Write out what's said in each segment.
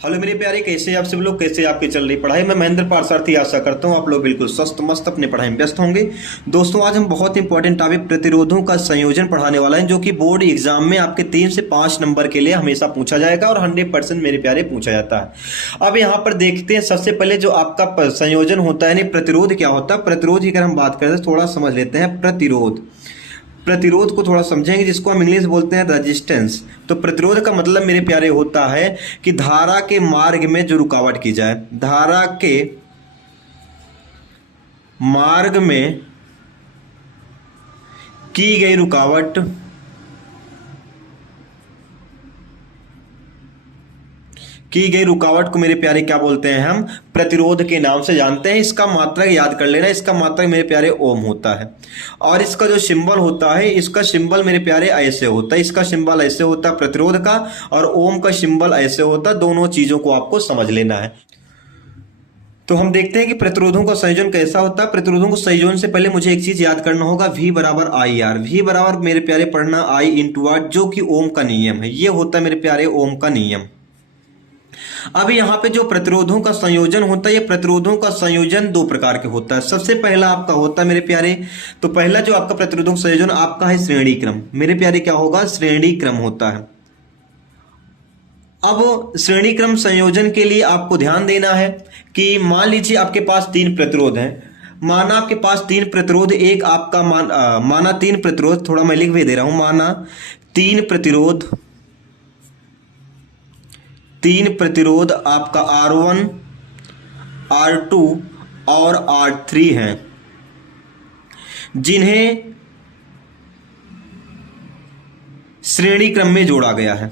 Hello मेरे प्यारे, कैसे आप सब लोग, कैसे आपकी चल रही पढ़ाई। मैं महेंद्र पारसारथी आशा करता हूँ आप लोग बिल्कुल स्वस्थ मस्त अपनी पढ़ाई में व्यस्त होंगे। दोस्तों आज हम बहुत इंपॉर्टेंट टॉपिक प्रतिरोधों का संयोजन पढ़ाने वाला है, जो कि बोर्ड एग्जाम में आपके 3 से 5 नंबर के लिए हमेशा पूछा जाएगा और 100% मेरे प्यारे पूछा जाता है। अब यहाँ पर देखते हैं, सबसे पहले जो आपका संयोजन होता है यानी प्रतिरोध क्या होता है। प्रतिरोध की अगर हम बात करें तो थोड़ा समझ लेते हैं। प्रतिरोध को थोड़ा समझेंगे, जिसको हम इंग्लिश बोलते हैं रेजिस्टेंस। तो प्रतिरोध का मतलब मेरे प्यारे होता है कि धारा के मार्ग में जो रुकावट की जाए, धारा के मार्ग में की गई रुकावट को मेरे प्यारे क्या बोलते हैं, हम प्रतिरोध के नाम से जानते हैं। इसका मात्रक याद कर लेना, इसका मात्रक मेरे प्यारे ओम होता है। और इसका जो सिंबल होता है, इसका सिंबल मेरे प्यारे ऐसे होता है, इसका सिंबल ऐसे होता है प्रतिरोध का, और ओम का सिंबल ऐसे होता है। दोनों चीजों को आपको समझ लेना है। तो हम देखते हैं कि प्रतिरोधों का संयोजन कैसा होता है। प्रतिरोधों को संयोजन से पहले मुझे एक चीज याद करना होगा, V बराबर आई आर। V बराबर मेरे प्यारे पढ़ना I इंटू आर, जो कि ओम का नियम है। ये होता है मेरे प्यारे ओम का नियम। अब यहाँ पे जो प्रतिरोधों का संयोजन होता है, ये प्रतिरोधों का संयोजन 2 प्रकार के होता है। सबसे पहला आपका होता है मेरे प्यारे, तो पहला जो आपका प्रतिरोधों का संयोजन आपका है श्रेणी क्रम। मेरे प्यारे क्या होगा, श्रेणी क्रम होता है। अब श्रेणी क्रम संयोजन के लिए आपको ध्यान देना है कि मान लीजिए आपके पास 3 प्रतिरोध हैं। माना आपके पास 3 प्रतिरोध, एक आपका माना 3 प्रतिरोध, थोड़ा मैं लिख भी दे रहा हूं, माना 3 प्रतिरोध आपका R1, R2 और R3 हैं, जिन्हें श्रेणी क्रम में जोड़ा गया है।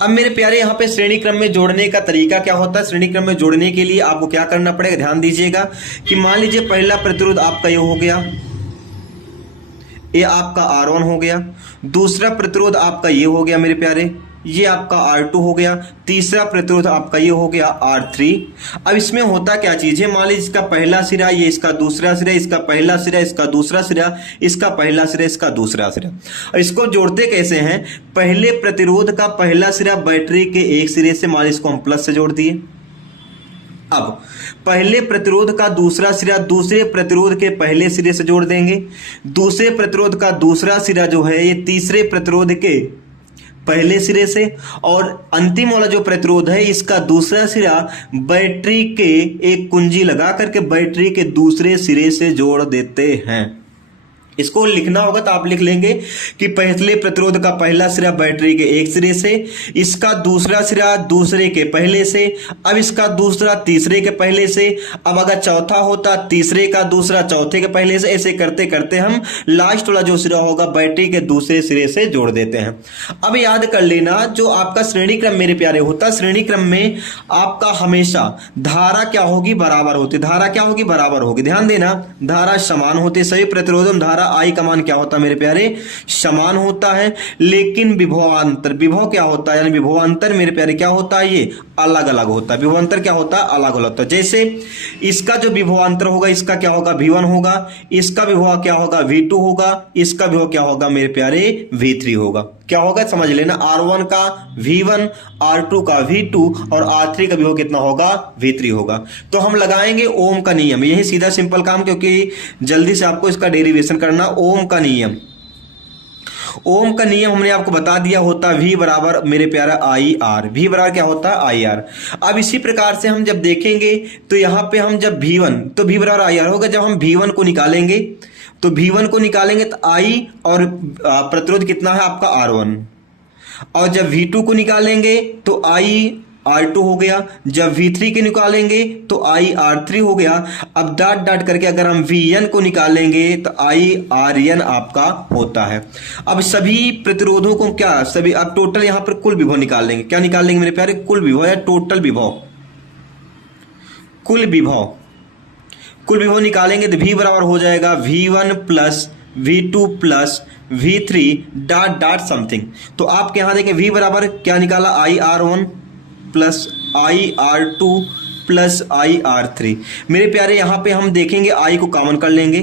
अब मेरे प्यारे यहाँ पे श्रेणी क्रम में जोड़ने का तरीका क्या होता है। श्रेणी क्रम में जोड़ने के लिए आपको क्या करना पड़ेगा, ध्यान दीजिएगा कि मान लीजिए पहला प्रतिरोध आपका ये हो गया, ये आपका R1 हो गया। दूसरा प्रतिरोध आपका ये हो गया मेरे प्यारे, ये आपका R2 हो गया। तीसरा प्रतिरोध आपका ये हो गया R3। अब इसमें होता क्या चीज है, मान लीजिए इसका पहला सिरा, ये इसका दूसरा सिरा, इसका पहला सिरा, इसका दूसरा सिरा, इसका पहला सिरा, इसका दूसरा सिरा। अब इसको जोड़ते कैसे हैं, पहले प्रतिरोध का पहला सिरा बैटरी के एक सिरे से, मान लीजिए इसको हम प्लस से जोड़ दिए। अब पहले प्रतिरोध का दूसरा सिरा दूसरे प्रतिरोध के पहले सिरे से जोड़ देंगे। दूसरे प्रतिरोध का दूसरा सिरा जो है ये तीसरे प्रतिरोध के पहले सिरे से, और अंतिम वाला जो प्रतिरोध है इसका दूसरा सिरा बैटरी के एक कुंजी लगा करके बैटरी के दूसरे सिरे से जोड़ देते हैं। इसको लिखना होगा तो आप लिख लेंगे कि पहले प्रतिरोध का पहला सिरा बैटरी के एक सिरे से, इसका दूसरा सिरा दूसरे के पहले से, अब इसका दूसरा तीसरे के पहले से, अब अगर चौथा होता तीसरे का दूसरा चौथे के पहले से। ऐसे करते करते हम लास्ट वाला जो सिरा होगा बैटरी के दूसरे सिरे से जोड़ देते हैं। अब याद कर लेना, जो आपका श्रेणी क्रम मेरे प्यारे होता है, श्रेणी क्रम में आपका हमेशा धारा क्या होगी, बराबर होती। धारा क्या होगी, बराबर होगी। ध्यान देना, धारा समान होती। सभी प्रतिरोधों में धारा आई का मान क्या होता है मेरे प्यारे, समान होता है। लेकिन विभवांतर, विभव क्या होता है, यानी विभवांतर मेरे प्यारे क्या होता है, ये अलग अलग होता है। विभवांतर क्या होता है, अलग अलग होता है। जैसे इसका जो विभवांतर होगा, इसका क्या होगा, V1 होगा, इसका विभव क्या होगा, V2 होगा, इसका विभव क्या होगा मेरे प्यारे, V3 होगा। क्या होगा समझ लेना, R1 का V1, R2 का V2 और R3 का विभव कितना होगा, V3 होगा। तो हम लगाएंगे ओम का नियम, यही सीधा सिंपल काम, क्योंकि जल्दी से आपको इसका डेरिवेशन करना। ओम का नियम, ओम का नियम हमने आपको बता दिया होता है V बराबर मेरे प्यारा आई आर। V बराबर क्या होता है, आई आर। अब इसी प्रकार से हम जब देखेंगे तो यहाँ पे हम जब V1, तो V बराबर आई आर होगा। जब हम V1 को निकालेंगे तो V1 को निकालेंगे तो I और प्रतिरोध कितना है आपका R1, और जब V2 को निकालेंगे तो I R2 हो गया। जब V3 के निकालेंगे तो I R3 हो गया। अब डाट डाट करके अगर हम Vn को निकालेंगे तो I Rn आपका होता है। अब सभी प्रतिरोधों को क्या, सभी अब टोटल यहां पर कुल विभव निकाल लेंगे। क्या निकाल लेंगे मेरे प्यारे, कुल विभव या टोटल विभव। कुल विभव निकालेंगे तो V बराबर हो जाएगा V1 plus V2 plus V3 dot dot something. तो आपके यहां देखें V बराबर क्या निकाला, I R1 plus I R2 plus I R3। मेरे प्यारे यहाँ पे हम देखेंगे I को कॉमन कर लेंगे,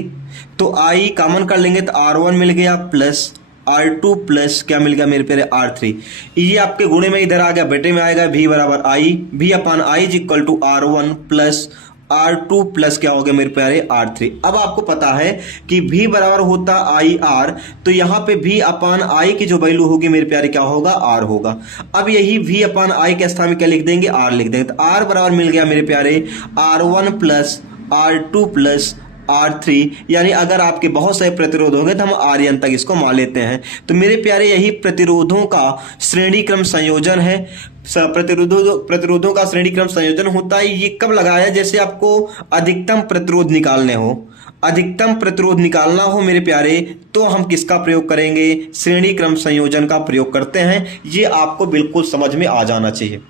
तो I कॉमन कर लेंगे तो R1 मिल गया प्लस R2 प्लस क्या मिल गया मेरे प्यारे R3। ये आपके गुणे में इधर आ गया, बेटे में आएगा V बराबर I, V upon I is equal to R1 plus R2 plus क्या हो गया मेरे प्यारे R3। अब आपको पता है कि V बराबर होता IR, तो यहाँ पे V अपान I की जो वैल्यू होगी मेरे प्यारे क्या होगा R होगा। अब यही V अपान I के स्थान में क्या लिख देंगे R लिख देंगे, तो R बराबर मिल गया मेरे प्यारे R1 plus R2 plus R3, यानी अगर आपके बहुत सारे प्रतिरोध होंगे तो हम RN तक इसको मान लेते हैं। तो मेरे प्यारे यही प्रतिरोधों का श्रेणी क्रम संयोजन है। प्रतिरोधों का श्रेणी क्रम संयोजन होता है। ये कब लगाया, जैसे आपको अधिकतम प्रतिरोध निकालने हो, अधिकतम प्रतिरोध निकालना हो मेरे प्यारे, तो हम किसका प्रयोग करेंगे, श्रेणी क्रम संयोजन का प्रयोग करते हैं। ये आपको बिल्कुल समझ में आ जाना चाहिए।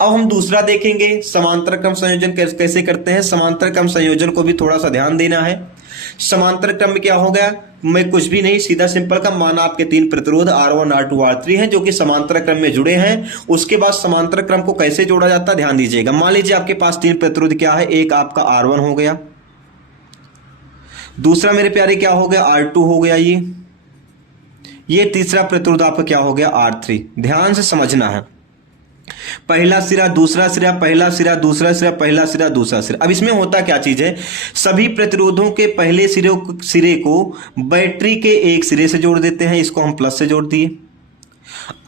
अब हम दूसरा देखेंगे, समांतर क्रम संयोजन कैसे करते हैं। समांतर क्रम संयोजन को भी थोड़ा सा ध्यान देना है। समांतर क्रम में क्या हो गया, मैं कुछ भी नहीं, सीधा सिंपल का माना आपके तीन प्रतिरोध R1 R2 R3 हैं जो कि समांतर क्रम में जुड़े हैं। उसके बाद समांतर क्रम को कैसे जोड़ा जाता है ध्यान दीजिएगा। मान लीजिए आपके पास तीन प्रतिरोध क्या है, एक आपका R1 हो गया, दूसरा मेरे प्यारे क्या हो गया R2 हो गया, ये तीसरा प्रतिरोध आपका क्या हो गया R3। ध्यान से समझना है, पहला सिरा दूसरा सिरा, पहला सिरा दूसरा सिरा, पहला सिरा दूसरा सिरा। अब इसमें होता क्या चीज है, सभी प्रतिरोधों के पहले सिरे को बैटरी के एक सिरे से जोड़ देते हैं, इसको हम प्लस से जोड़ दिए।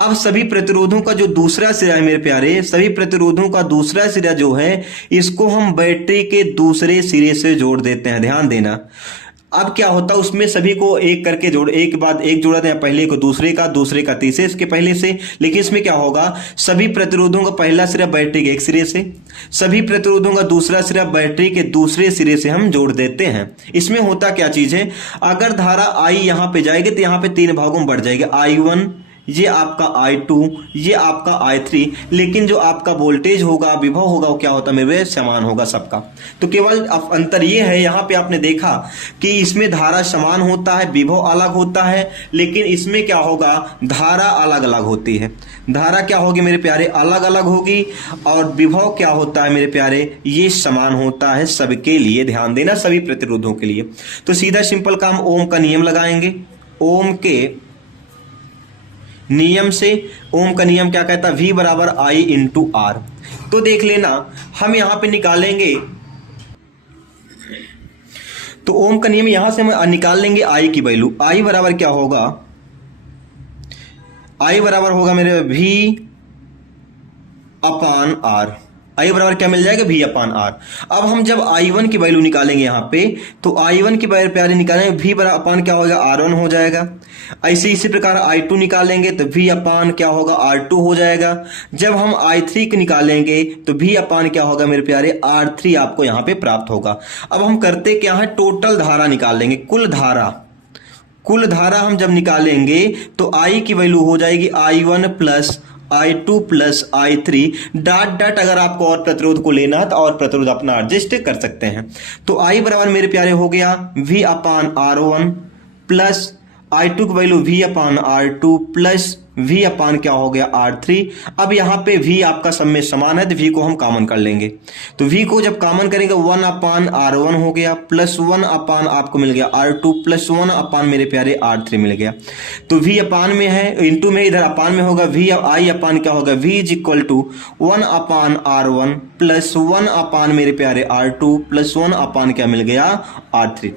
अब सभी प्रतिरोधों का जो दूसरा सिरा है मेरे प्यारे, सभी प्रतिरोधों का दूसरा सिरा जो है इसको हम बैटरी के दूसरे सिरे से जोड़ देते हैं। ध्यान देना, अब क्या होता है उसमें सभी को एक करके एक के बाद एक जोड़ा दें, पहले को दूसरे का, दूसरे का तीसरे इसके पहले से। लेकिन इसमें क्या होगा, सभी प्रतिरोधों का पहला सिरा बैटरी के एक सिरे से, सभी प्रतिरोधों का दूसरा सिरा बैटरी के दूसरे सिरे से हम जोड़ देते हैं। इसमें होता क्या चीज है, अगर धारा I यहां पे जाएगी तो यहां पे तीन भागों में बढ़ जाएगी, I1, ये आपका I2, ये आपका I3, लेकिन जो आपका वोल्टेज होगा, विभव होगा, वो क्या होता है मेरे समान होगा सबका। तो केवल अंतर ये है, यहाँ पे आपने देखा कि इसमें धारा समान होता है, विभव अलग होता है, लेकिन इसमें क्या होगा, धारा अलग अलग होती है। धारा क्या होगी मेरे प्यारे, अलग अलग होगी, और विभव क्या होता है मेरे प्यारे, ये समान होता है सबके लिए। ध्यान देना, सभी प्रतिरोधों के लिए। तो सीधा सिंपल काम ओम का नियम लगाएंगे। ओम के नियम से, ओम का नियम क्या कहता है, V बराबर I इंटू R। तो देख लेना, हम यहां पे निकालेंगे, तो ओम का नियम यहां से हम निकाल लेंगे I की वैल्यू। I बराबर क्या होगा, I बराबर होगा मेरे V अपान R। I बराबर क्या मिल जाएगा, V अपान R। अब हम जब I1 की वैल्यू निकालेंगे यहाँ पे, तो I1 की वैल्यू प्यारे निकालेंगे, V बराबर अपान क्या होगा R1 हो जाएगा। ऐसे इसी प्रकार I2 निकालेंगे तो V अपान क्या होगा R2 हो जाएगा। जब हम I3 की निकालेंगे तो V अपान क्या होगा मेरे प्यारे R3 आपको यहाँ पे प्राप्त होगा। अब हम करते क्या है, टोटल धारा निकाल लेंगे, कुल धारा हम जब निकालेंगे तो I की वैल्यू हो जाएगी I1 plus I2 plus I3 dot dot. अगर आपको और प्रतिरोध को लेना है तो और प्रतिरोध अपना एडजस्ट कर सकते हैं। तो I बराबर मेरे प्यारे हो गया V अपान R1 प्लस I2 की वैल्यू V अपान R2 प्लस V अपान क्या हो गया R3। अब यहाँ पे V आपका सब में समान है तो V को हम कॉमन कर लेंगे। तो V को जब कॉमन करेंगे 1 अपान R1 हो गया, प्लस 1 अपान आपको मिल गया R2, प्लस 1 अपान मेरे प्यारे R3 मिल गया। तो V अपान में है, इंटू में इधर अपान में होगा, V I अपान क्या होगा, V is equal to 1 upon R1 plus 1 upon मेरे प्यारे R2 प्लस 1 अपान क्या मिल गया R3।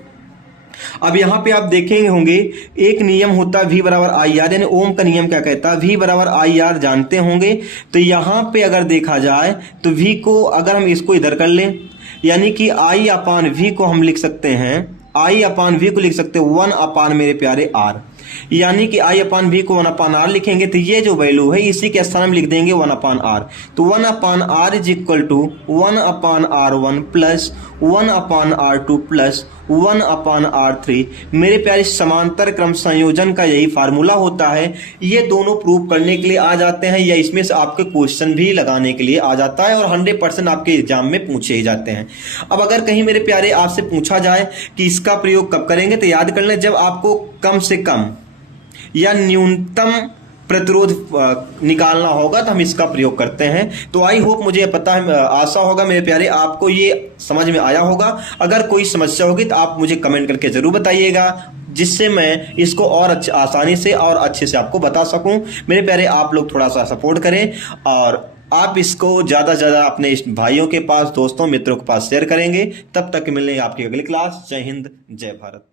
अब यहां पे आप देखेंगे होंगे एक नियम होता है V बराबर I R, यानी ओम का नियम क्या कहता है, V बराबर I R जानते होंगे। तो यहां पे अगर देखा जाए तो V को अगर हम इसको इधर कर लें, यानी कि I अपान V को हम लिख सकते हैं, I अपान V को लिख सकते हैं 1 अपान मेरे प्यारे R, यानी कि I अपान V को 1 अपान R लिखेंगे तो ये जो वैल्यू है इसी के स्थान में लिख देंगे 1 अपान R। तो 1 upon R is equal to 1 upon R1 plus 1 upon R2 plus 1 upon R3। मेरे प्यारे समांतर क्रम संयोजन का यही फार्मूला होता है। ये दोनों प्रूव करने के लिए आ जाते हैं, या इसमें से आपके क्वेश्चन भी लगाने के लिए आ जाता है, और 100% आपके एग्जाम में पूछे ही जाते हैं। अब अगर कहीं मेरे प्यारे आपसे पूछा जाए कि इसका प्रयोग कब करेंगे, तो याद कर लें जब आपको कम से कम या न्यूनतम प्रतिरोध निकालना होगा तो हम इसका प्रयोग करते हैं। तो आई होप, मुझे पता है, आशा होगा मेरे प्यारे आपको ये समझ में आया होगा। अगर कोई समस्या होगी तो आप मुझे कमेंट करके जरूर बताइएगा। जिससे मैं इसको और आसानी से और अच्छे से आपको बता सकूं। मेरे प्यारे, आप लोग थोड़ा सा सपोर्ट करें और आप इसको ज़्यादा से ज़्यादा अपने भाइयों के पास, दोस्तों, मित्रों के पास शेयर करेंगे। तब तक मिलेंगे आपकी अगली क्लास। जय हिंद, जय भारत।